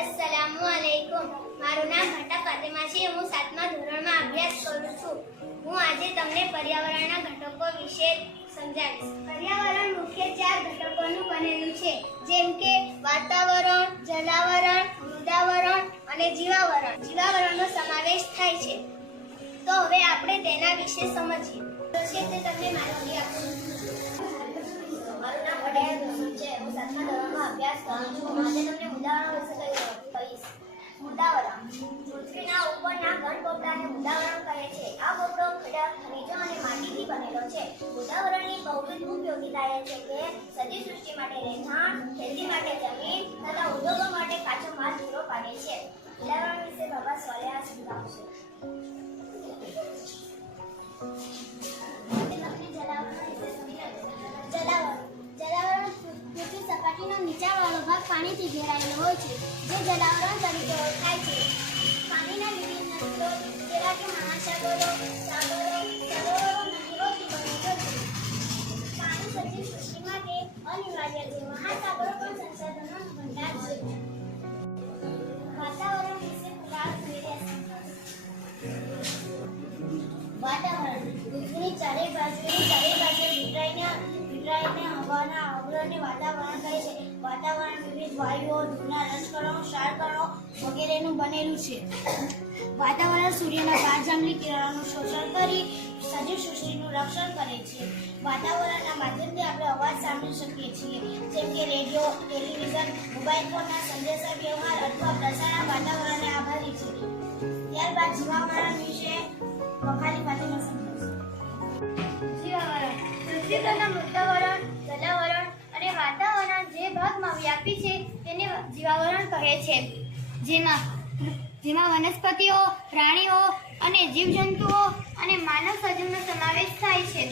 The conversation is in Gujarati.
अस्सलामुअलैकुम। माરું નામ ઘટા ફાતિમા છે। હું 7મા ધોરણમાં અભ્યાસ કરું છું। હું આજે તમને પર્યાવરણના ઘટકો વિશે સમજાવીશ। પર્યાવરણ મુખ્ય 4 ઘટકોનું બનેલું છે, જેમ કે વાતાવરણ, જલાવરણ, મૃદાવરણ અને જીવાવરણ। જીવાવરણનો સમાવેશ થાય છે। તો હવે આપણે તેના વિશે સમજીએ। તો છે તે તમને માહિતી આપું છું। મારું નામ અડયા દોસમ છે। હું 7મા ધોરણમાં અભ્યાસ કરું છું। આજે તમને ઉદાહરણ વિશે કહીશ। મૃદાવરણ પૃથ્વીના ઉપરના ઘન પોપડાને મૃદાવરણ કહે છે। આ પોપડો ખડા ખનિજો અને માટીથી બનેલો છે। મૃદાવરણની બહુવિધ ઉપયોગિતા છે કે સજીવ સૃષ્ટિ માટે રહેઠાણ, ખેતી માટે જમીન તથા ઉદ્યોગો માટે કાચો માલ પૂરો પાડે છે। જલાવરણ વિશે બાબા સ્વાલિયા સમજાવશે। પૃથ્વી સપાટીનો નીચાણવાળો ભાગ પાણીથી ઘેરાયેલો હોય છે, જે જલાવરણ તરીકે ઓળખાય છે। પાણીના વિભિન્ન સ્ત્રોત જેવા કે મહાસાગરો, સાગરો, સરોવરો, નદીઓથી બનેલો છે। પાણી સજીવ સૃષ્ટિ માટે અનિવાર્ય છે। મહાસાગરો પણ સંસાધનોનો ભંડાર છે। વાતાવરણ વિશે પુરાણ વાતાવરણ પૃથ્વીની ચારે બાજુએ વિખરાઈને હવાના આવરણને વાતાવરણ કહે છે। વાતાવરણ વિવિધ વાયુઓ, ધૂળના રજકણો, ક્ષારકણો વગેરેનું બનેલું છે। વાતાવરણ સૂર્યના પારજાંબલી કિરણોનું શોષણ કરી સજીવ સૃષ્ટિનું રક્ષણ કરે છે। વાતાવરણના માધ્યમથી આપણે અવાજ સાંભળી શકીએ છીએ, જેમ કે રેડિયો, ટેલિવિઝન, મોબાઈલ ફોનના સંદેશા વ્યવહાર અથવા પ્રસારણ વાતાવરણને આભારી છે। ત્યારબાદ જીવાવરણ વિશે વખાલી ફાતિમા સમજાવશે। જીવાવરણ પૃથ્વી પરના મૃદાવરણ, જલાવરણ અને વાતાવરણ જે ભાગમાં વ્યાપી છે તેને જીવાવરણ કહે છે, જેમાં વનસ્પતિઓ, પ્રાણીઓ અને જીવજંતુઓ અને માનવ સજીવનો સમાવેશ થાય છે।